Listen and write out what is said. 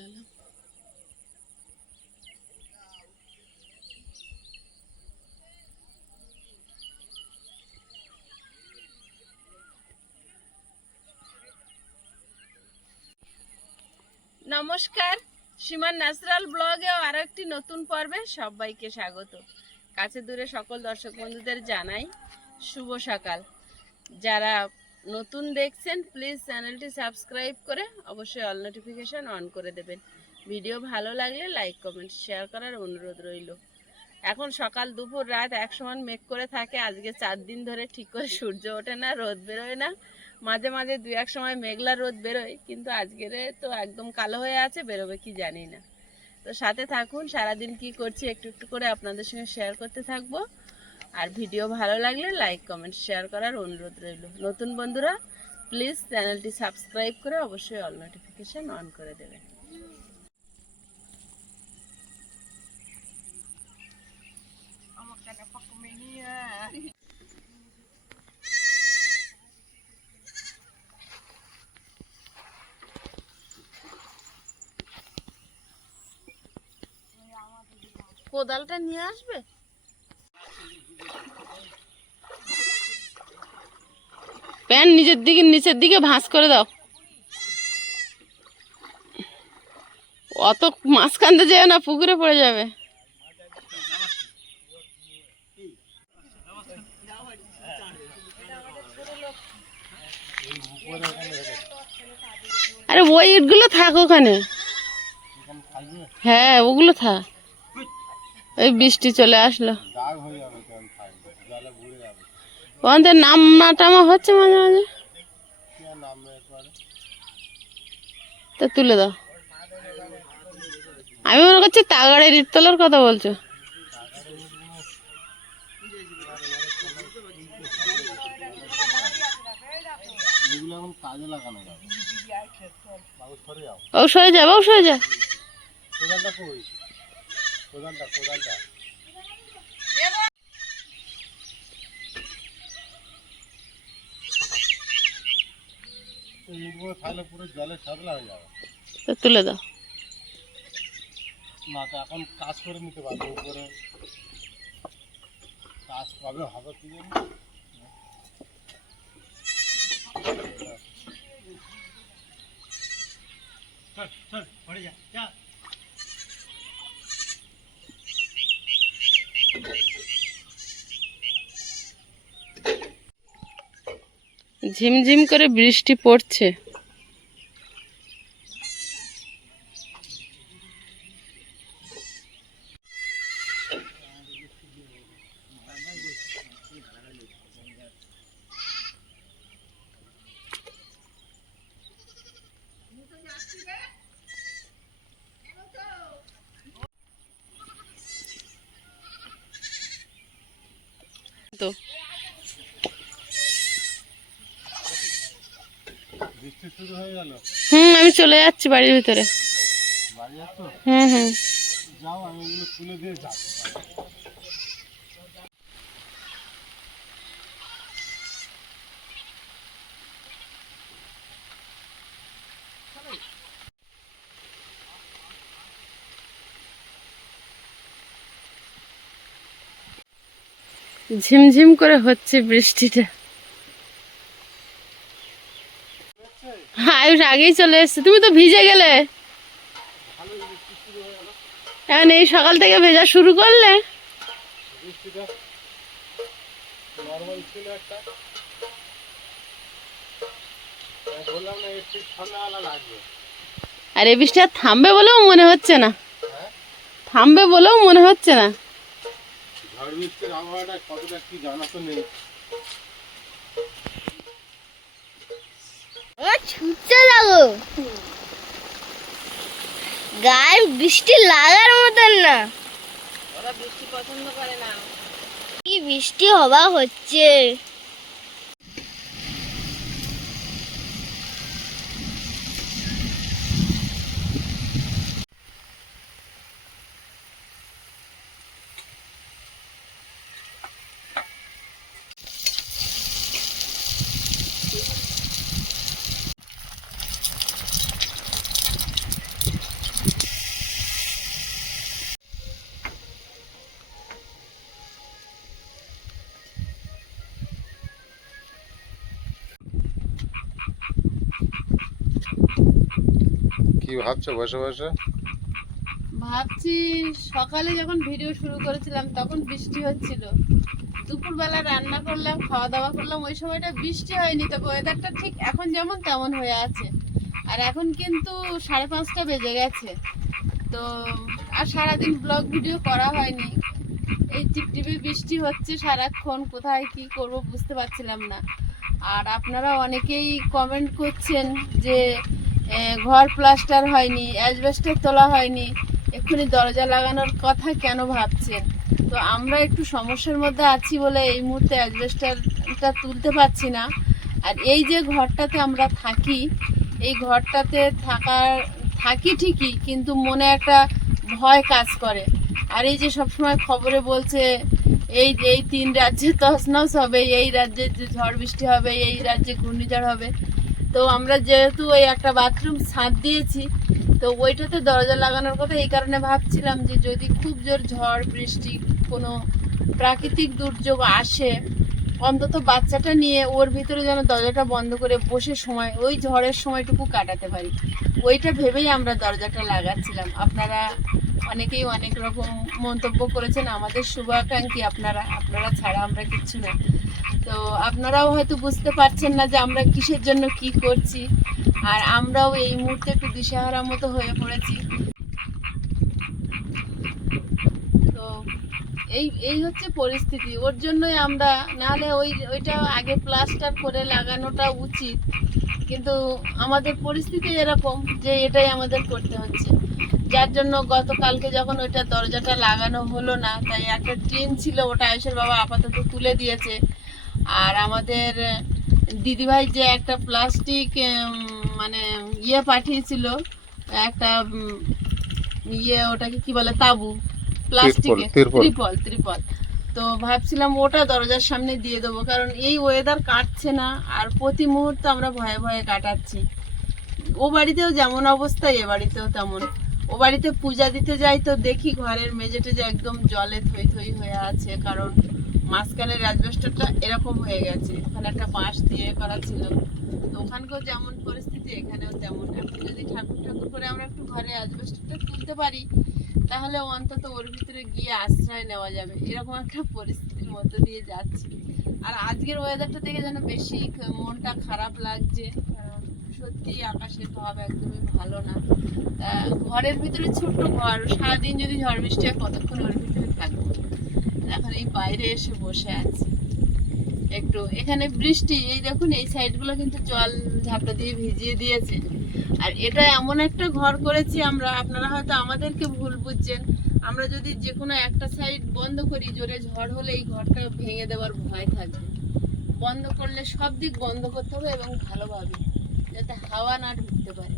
গেলাম। নমস্কার, সীমার ন্যাচারাল ব্লগে আরো একটি নতুন পর্বে সবাইকে স্বাগত। কাছে দূরে সকল দর্শক বন্ধুদের জানাই শুভ সকাল। যারা নতুন দেখছেন প্লিজ চ্যানেলটি সাবস্ক্রাইব করে অবশ্যই অল নোটিফিকেশন অন করে দেবেন। ভিডিও ভালো লাগলে লাইক কমেন্ট শেয়ার করার অনুরোধ রইল। এখন সকাল দুপুর রাত এক সমান মেঘ করে থাকে। আজকে 4 দিন ধরে ঠিক করে সূর্য ওঠে না, রোদ বেরোয় না। মাঝে মাঝে 2-1 সময় মেঘলা রোদ বেরোয়, কিন্তু আজকের তো একদম কালো হয়ে আছে, বেরোবে কি জানি না। তো সাথে থাকুন, সারাদিন কি করছি একটু একটু করে আপনাদের সঙ্গে শেয়ার করতে থাকবো। আর ভিডিও ভালো লাগলে লাইক কমেন্ট শেয়ার করার অনুরোধ রইল। নতুন বন্ধুরা প্লিজ চ্যানেলটি সাবস্ক্রাইব করে অবশ্যই অল নোটিফিকেশন অন করে দেবেন। কোদালটা নিয়ে আসবে। প্যান নিচের দিকে ভাঁজ করে দাও। অত মাঝখানতে যেও না, পুকুরে পড়ে যাবে। আরে ওই ইটগুলো থাক ওখানে। হ্যাঁ ওগুলো থাক। ওই বৃষ্টি চলে আসলো, ওখানে নামা টামা হচ্ছে মাঝে মাঝে। তা তুলে দাও। আমি মনে করছি তাগাড়ের ইট তোলার কথা বলছো। ও সরে যা, ও সরে যা। তুলে দাও। না তো এখন কাজ করে নিতে পারবো, উপরে কাজ কবে হবে কি জানি। ঝিমঝিম করে বৃষ্টি পড়ছে। তো বৃষ্টি শুরু হয়ে গেল। আমি চলে যাচ্ছি বাড়ির ভিতরে। বাড়ি যাচ্ছ? যাও, আমি এগুলো তুলে দিয়ে যাবো। ঝিমঝিম করে হচ্ছে বৃষ্টিটা। আয়ুষ আগেই চলে এসছে, তুমি তো ভিজে গেলে। এখন এই সকাল থেকে ভেজা শুরু করলে। আর এই বৃষ্টি আর থামবে বলেও মনে হচ্ছে না, থামবে বলেও মনে হচ্ছে না। ঝড় বৃষ্টির আবহাওয়াটা কতটা কি জানা তো নেই। ছুটতে লাগো, গায়ে বৃষ্টি লাগার মতন না। ওরা বৃষ্টি পছন্দ করে না। কি বৃষ্টি হওয়া হচ্ছে। কি ভাবছো বসে বসে? ভাবছি সকালে যখন ভিডিও শুরু করেছিলাম তখন বৃষ্টি হচ্ছিল, দুপুরবেলা রান্না করলাম, খাওয়া দাওয়া করলাম, ওই সময়টা বৃষ্টি হয়নি, তবে ওয়েদারটা ঠিক এখন যেমন তেমন হয়ে আছে। আর এখন কিন্তু 5:30 বেজে গেছে, তো আর সারাদিন ব্লগ ভিডিও করা হয়নি। এই টিপটিপে বৃষ্টি হচ্ছে সারাক্ষণ, কোথায় কি করব বুঝতে পারছিলাম না। আর আপনারা অনেকেই কমেন্ট করছেন যে ঘর প্লাস্টার হয়নি, অ্যাসবেস্টার তোলা হয়নি, এক্ষুনি দরজা লাগানোর কথা কেন ভাবছেন। তো আমরা একটু সমস্যার মধ্যে আছি বলে এই মুহূর্তে অ্যাসবেস্টারটা তুলতে পারছি না। আর এই যে ঘরটাতে আমরা থাকি, এই ঘরটাতে থাকি ঠিকই, কিন্তু মনে একটা ভয় কাজ করে। আর এই যে সবসময় খবরে বলছে এই এই 3 রাজ্যে তছনছ হবে, এই রাজ্যে যে ঝড় বৃষ্টি হবে, এই রাজ্যে ঘূর্ণিঝড় হবে। তো আমরা যেহেতু ওই একটা বাথরুম ছাদ দিয়েছি, তো ওইটাতে দরজা লাগানোর কথা এই কারণে ভাবছিলাম যে যদি খুব জোর ঝড় বৃষ্টি কোনো প্রাকৃতিক দুর্যোগ আসে, অন্তত বাচ্চাটা নিয়ে ওর ভিতরে যেন দরজাটা বন্ধ করে বসে সময় ওই ঝড়ের সময়টুকু কাটাতে পারি, ওইটা ভেবেই আমরা দরজাটা লাগাচ্ছিলাম। আপনারা অনেকেই অনেক রকম মন্তব্য করেছেন, আমাদের শুভাকাঙ্ক্ষী আপনারা ছাড়া আমরা কিচ্ছু না। তো আপনারাও হয়তো বুঝতে পারছেন না যে আমরা কিসের জন্য কি করছি, আর আমরাও এই মুহূর্তে একটু দিশেহারা মতো হয়ে পড়েছি। তো এই হচ্ছে পরিস্থিতি, ওর জন্যই আমরা, নাহলে ওইটা আগে প্লাস্টার করে লাগানোটা উচিত, কিন্তু আমাদের পরিস্থিতি এরকম যে এটাই আমাদের করতে হচ্ছে। যার জন্য গতকালকে যখন ওইটা দরজাটা লাগানো হলো না, তাই একটা টিন ছিল, ওটা আয়েশের বাবা আপাতত তুলে দিয়েছে। আর আমাদের দিদিভাই যে একটা প্লাস্টিক মানে পাঠিয়েছিল, একটা ওটাকে কি বলে, তাবু, প্লাস্টিকের ত্রিপল। তো ভাবছিলাম ওটা দরজার সামনে দিয়ে দেবো, কারণ এই ওয়েদার কাটছে না, আর প্রতি মুহূর্তে আমরা ভয়ে ভয়ে কাটাচ্ছি। ও বাড়িতেও যেমন অবস্থা, এ বাড়িতেও তেমন। ও বাড়িতে পূজা দিতে যাই তো দেখি ঘরের মেঝেটা যে একদম জলে থই থই হয়ে আছে, কারণ মাঝখানের অ্যাসবেস্টারটা এরকম হয়ে গেছে, ওখানে একটা বাঁশ দিয়ে করা ছিল। তো ওখানকেও যেমন পরিস্থিতি এখানেও তেমন। এখন যদি ঠাকুর করে আমরা একটু ঘরে অ্যাসবেস্টারটা তুলতে পারি, তাহলে অন্তত ওর ভিতরে গিয়ে আশ্রয় নেওয়া যাবে, এরকম একটা পরিস্থিতির মধ্যে দিয়ে যাচ্ছি। আর আজকের ওয়েদারটা দেখে যেন বেশি মনটা খারাপ লাগছে, সত্যি আকাশের ভাব একদমই ভালো না। ঘরের ভিতরে ছোট্ট ঘর, সারাদিন যদি ঝড় বৃষ্টি হয় কতক্ষণ ওর ভিতরে থাকবো। এখন এই বাইরে এসে বসে আছি একটু, এখানে বৃষ্টি, এই দেখুন এই সাইডগুলো কিন্তু জল ঝাপটা দিয়ে ভিজিয়ে দিয়েছে। আর এটা এমন একটা ঘর করেছি আমরা, আপনারা হয়তো আমাদেরকে ভুল বুঝছেন, আমরা যদি যে কোনো একটা সাইড বন্ধ করি, জোরে ঝড় হলে এই ঘরটা ভেঙে দেওয়ার ভয় থাকবে। বন্ধ করলে সব দিক বন্ধ করতে হবে এবং ভালোভাবে, যাতে হাওয়া না ঢুকতে পারে।